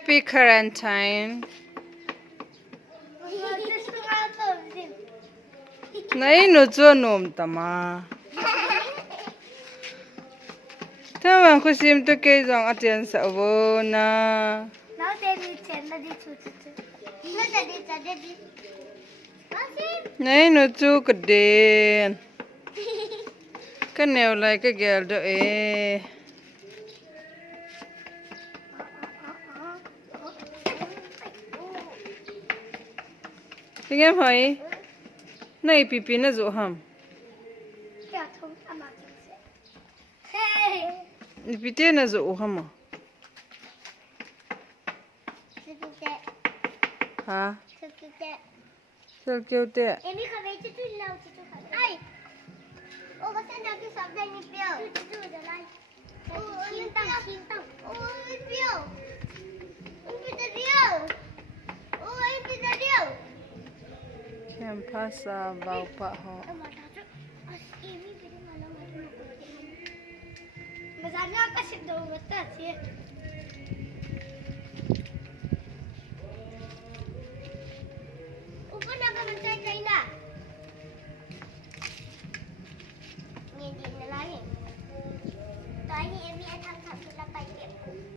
Happy quarantine. Này nó cho nôm tama. Thế mà cô xem tôi kêu rằng ở trên sợ vô na. Nó tên đi chén là đi chú. Nó sẽ đi chén đi. Nó xem. Này nó chú cái đèn. Cái nèo lại cái gel đó ê. Tiếng hỏi. Này pipi nó dụ hầm. Kẹo thông ăn mà chính sẽ. Pipi nó dụ hầm à? Hả? Sao kêu tệ? Em đi khám chú lâu chú khám. Ai? Ô có xem ra cái sắm đây như biểu. Chú để lại. Ô yên tâm. Ô biểu. Em bị điêu. Ô em bị điêu. Em passa vào pa ho. Mas ano kasi daw mata siya.